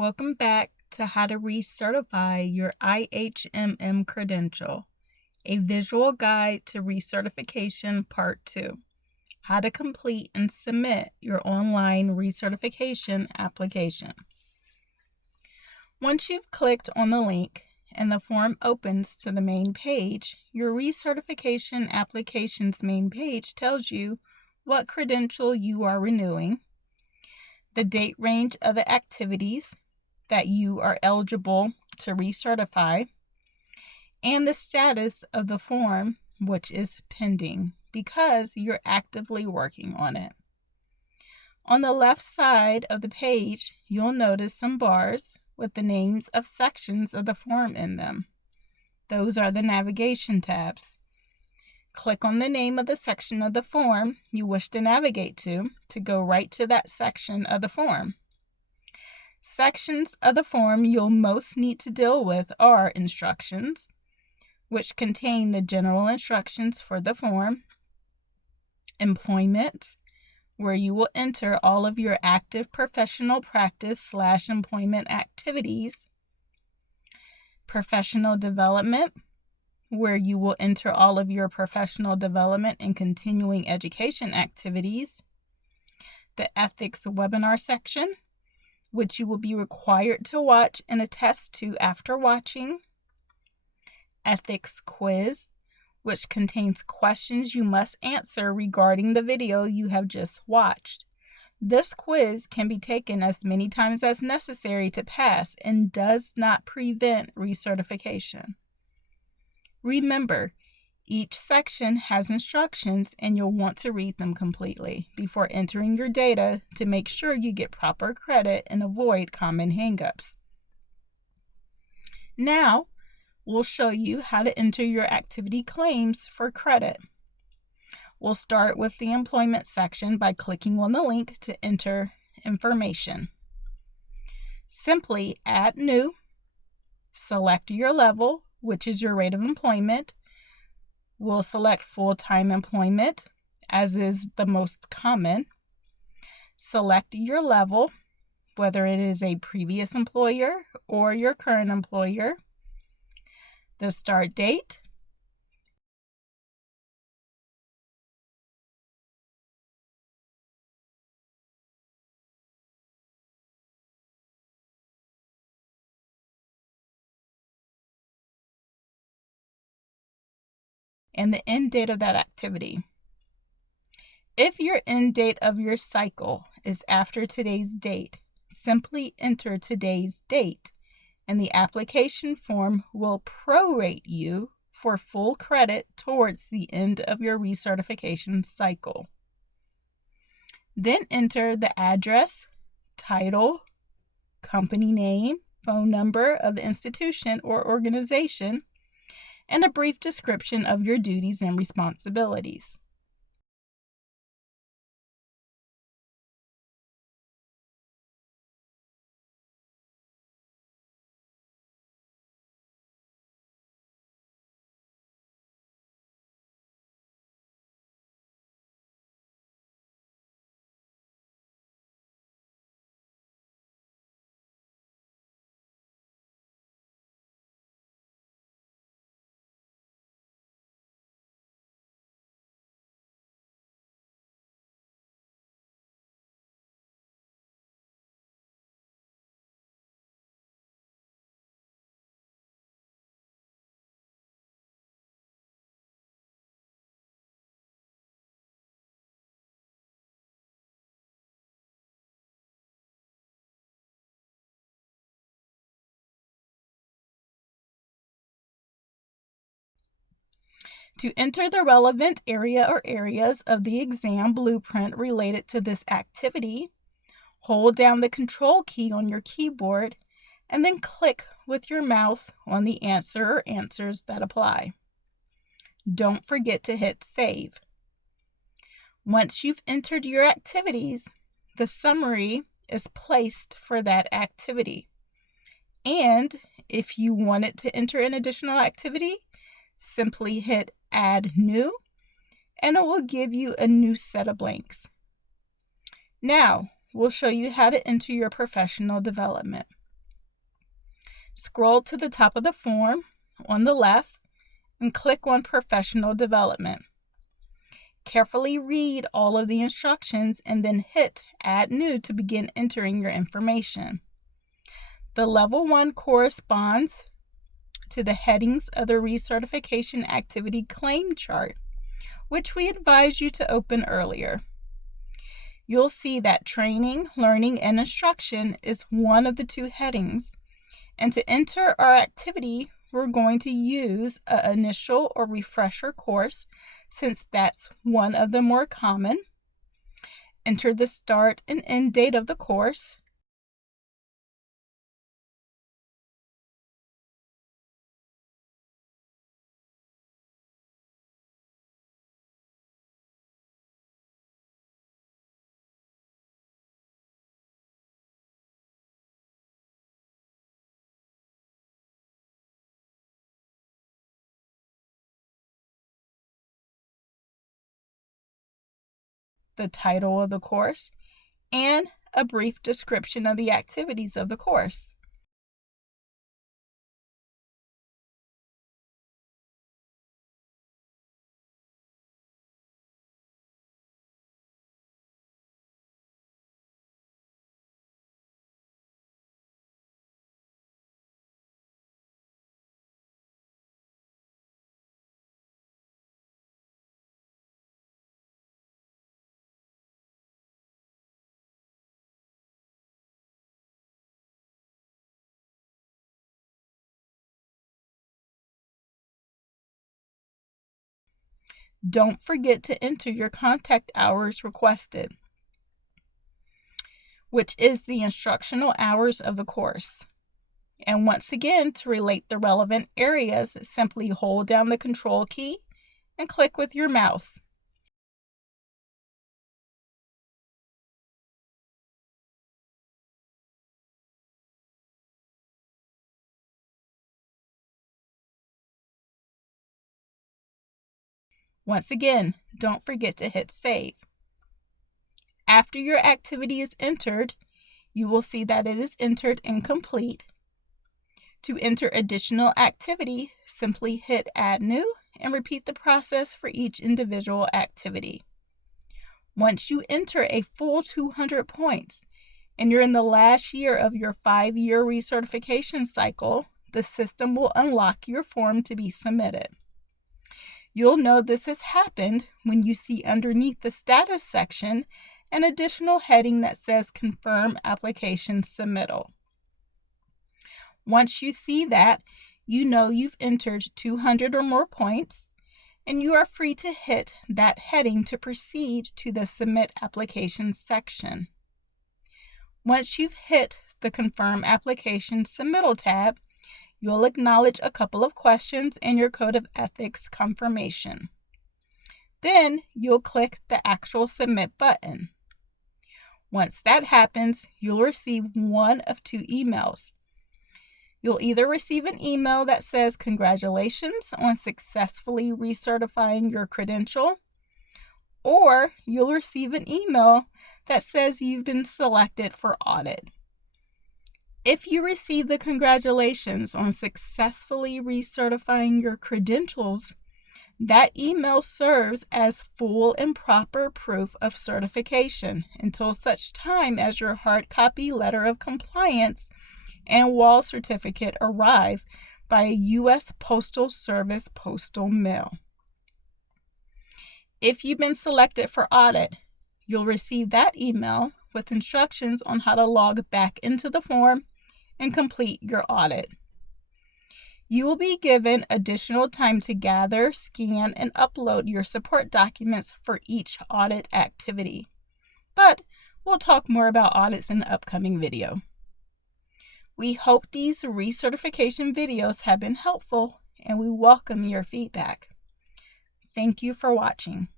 Welcome back to how to recertify your IHMM credential, a visual guide to recertification part 2, how to complete and submit your online recertification application. Once you've clicked on the link and the form opens to the main page, your recertification application's main page tells you what credential you are renewing, the date range of the activities that you are eligible to recertify, and the status of the form, which is pending, because you're actively working on it. On the left side of the page, you'll notice some bars with the names of sections of the form in them. Those are the navigation tabs. Click on the name of the section of the form you wish to navigate to go right to that section of the form. Sections of the form you'll most need to deal with are instructions, which contain the general instructions for the form, employment, where you will enter all of your active professional practice/employment activities, professional development, where you will enter all of your professional development and continuing education activities, the ethics webinar section, which you will be required to watch and attest to after watching, ethics quiz, which contains questions you must answer regarding the video you have just watched. This quiz can be taken as many times as necessary to pass and does not prevent recertification. Remember, each section has instructions and you'll want to read them completely before entering your data to make sure you get proper credit and avoid common hangups. Now, we'll show you how to enter your activity claims for credit. We'll start with the employment section by clicking on the link to enter information. Simply add new, select your level, which is your rate of employment. We'll select full-time employment, as is the most common. Select your level, whether it is a previous employer or your current employer. The start date, and the end date of that activity. If your end date of your cycle is after today's date, simply enter today's date, and the application form will prorate you for full credit towards the end of your recertification cycle. Then enter the address, title, company name, phone number of the institution or organization, and a brief description of your duties and responsibilities. To enter the relevant area or areas of the exam blueprint related to this activity, hold down the Control key on your keyboard and then click with your mouse on the answer or answers that apply. Don't forget to hit Save. Once you've entered your activities, the summary is placed for that activity. And if you wanted to enter an additional activity, simply hit Add New, and it will give you a new set of blanks. Now, we'll show you how to enter your professional development. Scroll to the top of the form on the left and click on Professional Development. Carefully read all of the instructions and then hit Add New to begin entering your information. The Level 1 corresponds to the headings of the recertification activity claim chart, which we advised you to open earlier. You'll see that Training, Learning, and Instruction is one of the two headings. And to enter our activity, we're going to use an initial or refresher course, since that's one of the more common. Enter the start and end date of the course. The title of the course, and a brief description of the activities of the course. Don't forget to enter your contact hours requested, which is the instructional hours of the course. And once again, to relate the relevant areas, simply hold down the Control key and click with your mouse. Once again, don't forget to hit Save. After your activity is entered, you will see that it is entered incomplete. To enter additional activity, simply hit Add New and repeat the process for each individual activity. Once you enter a full 200 points and you're in the last year of your 5-year recertification cycle, the system will unlock your form to be submitted. You'll know this has happened when you see underneath the status section an additional heading that says Confirm Application Submittal. Once you see that, you know you've entered 200 or more points, and you are free to hit that heading to proceed to the Submit Application section. Once you've hit the Confirm Application Submittal tab, you'll acknowledge a couple of questions and your Code of Ethics confirmation. Then you'll click the actual Submit button. Once that happens, you'll receive one of two emails. You'll either receive an email that says congratulations on successfully recertifying your credential, or you'll receive an email that says you've been selected for audit. If you receive the congratulations on successfully recertifying your credentials, that email serves as full and proper proof of certification until such time as your hard copy letter of compliance and wall certificate arrive by a U.S. Postal Service postal mail. If you've been selected for audit, you'll receive that email with instructions on how to log back into the form and complete your audit. You will be given additional time to gather, scan, and upload your support documents for each audit activity. But we'll talk more about audits in the upcoming video. We hope these recertification videos have been helpful, and we welcome your feedback. Thank you for watching.